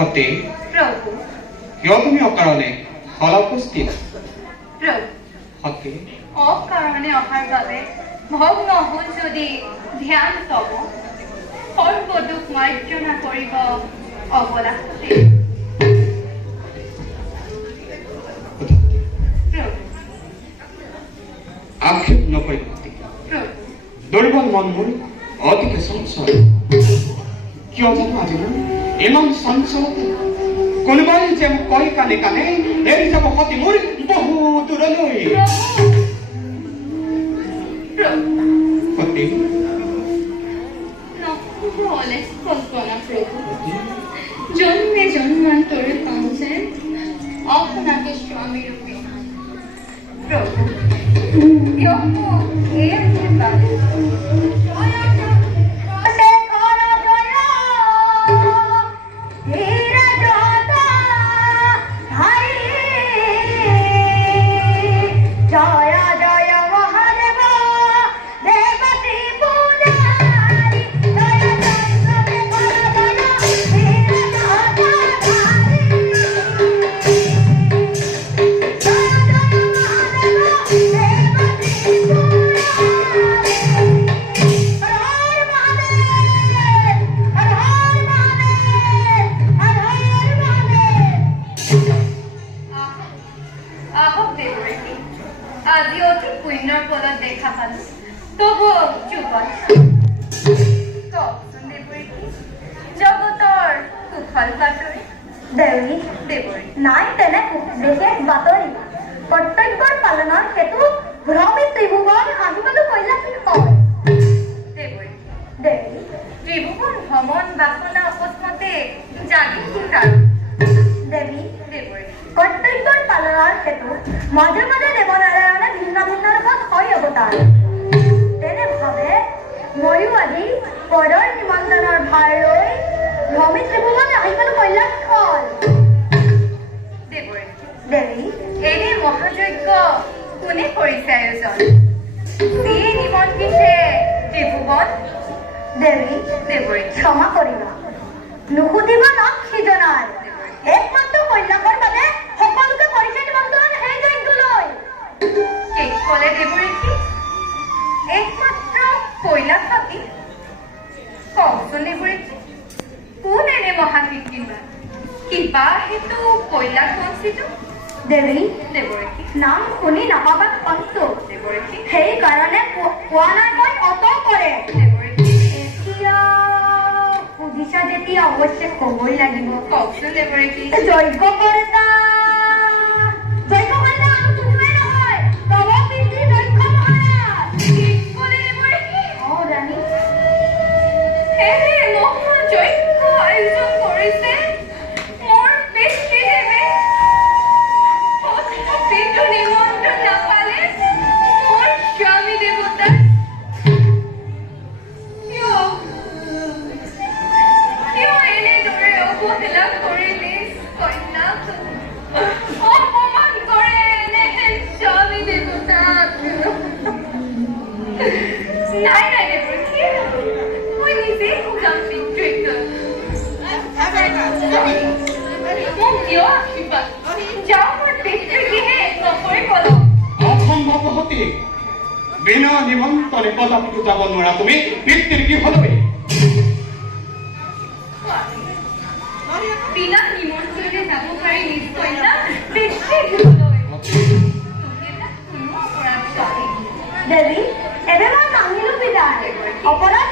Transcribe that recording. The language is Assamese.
সতে প্ৰভু কিয় তুমি অকাৰণে হলা উপস্থিত প্ৰভু সতে অকাৰণে অহাৰ বাবে ভগ্ন হ'ল যদি ধ্যান তব সৰ্বদুখ মাৰ্জনা কৰিব অবলা সতে আক্ষেপ নকৰিব দুৰ্বল মন মোৰ অতিকে চঞ্চল কিয় জানো আজি মোৰ ইমান চঞ্চলতা কোনোবাই যে মোক কয় কানে কানে এৰি যাব সতি মোৰ বহু দূৰলৈ সতি নহ'লে কল্পনা প্ৰভু জন্মে জন্মান্তৰে পাওঁ যে আপোনাকে স্বামী ৰূপে প্ৰভু কিয় মোক এই আশীৰ্বাদ আজি অতি পুণ্যৰ ফলত দেখা পালো তবু চুপত কওকচোন দেৱৰী জগতৰ কুশল বাতৰি দেৱী দেৱৰী নাই তেনে বিশেষ বাতৰি কৰ্তব্যৰ পালনৰ হেতু ভ্ৰমী ত্ৰিভুৱন আহিবলৈ কৈলাচোন হয় দেৱৰী দেৱী ত্ৰিভুৱন ভ্ৰমণ বাসনা অকস্মাতে জানি কি কাৰণ দেৱী দেৱৰী কৰ্তব্যৰ পালনৰ হেতু মাজে মাজে দেৱনাৰায়ণে ভিন্ন ভিন্ন ৰূপত হয় অৱতাৰ তেনেভাৱে ময়ো আজি পদৰ নিমন্ত্ৰণৰ ভাৰ লৈ ভ্ৰমী ত্ৰিভুৱন আহিবলৈ কৈলাচ হ'ল দেৱৰী দেৱী এনে মহাযজ্ঞ কোনে কৰিছে আয়োজন যিয়ে নিমন্ত্ৰিছে ত্ৰিভুৱন দেৱী দেৱৰী ক্ষমা কৰিবা নুসুধিব নাম সিজনাৰ একমাত্ৰ কন্যাকৰ বাবে সকলোকে কৰিছে নিমন্ত্ৰণ সেই যজ্ঞলৈ শেষ কলে দেৱৰী একমাত্ৰ কৈলাস পাতি কওকচোন দেৱৰী কোন এনে মহাকীৰ্তিমান কিবা হেতু কৈলাস বঞ্চিত দেৱী দেৱৰী নাম শুনি নাপাবাত পাইছো দেৱৰী সেইকাৰণে কোৱা নাই মই অত কৰে দেৱৰী এতিয়া সুধিছা যেতিয়া অৱশ্যে ক'বই লাগিব কওকচোন দেৱৰী যজ্ঞ কৰ্তা আৰু কোনোৱে নহয় তব পিতৃ দক্ষ মহাৰাজ শেষ কলে দেৱৰী ৰাণী এনে মহাযজ্ঞ আয়োজন কৰিছে মোৰ পিতৃদেৱে অস্তিত্ব নিমন্ত্ৰণ নাপালে মোৰ স্বামী দেৱতা কিয় এনেদৰে অৱহেলা কৰি নিজ কন্যাক অপমান কৰে এনে স্বামী দেৱতাক নাই নাই দেৱৰী মই নিজেই সুজাম পিতৃক মোক কিয় আশীৰ্বাদ যাওঁ মোৰ পিতৃগৃহে নকৰি পলক অসম্ভৱ সতি বিনা নিমন্ত্ৰণে কদাপিতো যাব নোৱাৰা তুমি পিতৃৰ গৃহলৈ বিনা নিমন্ত্ৰণে যাব পাৰি নিজ কন্যা পিতৃগৃহলৈ দেৱী এবে মই মানিলো বিদায় অপৰাধ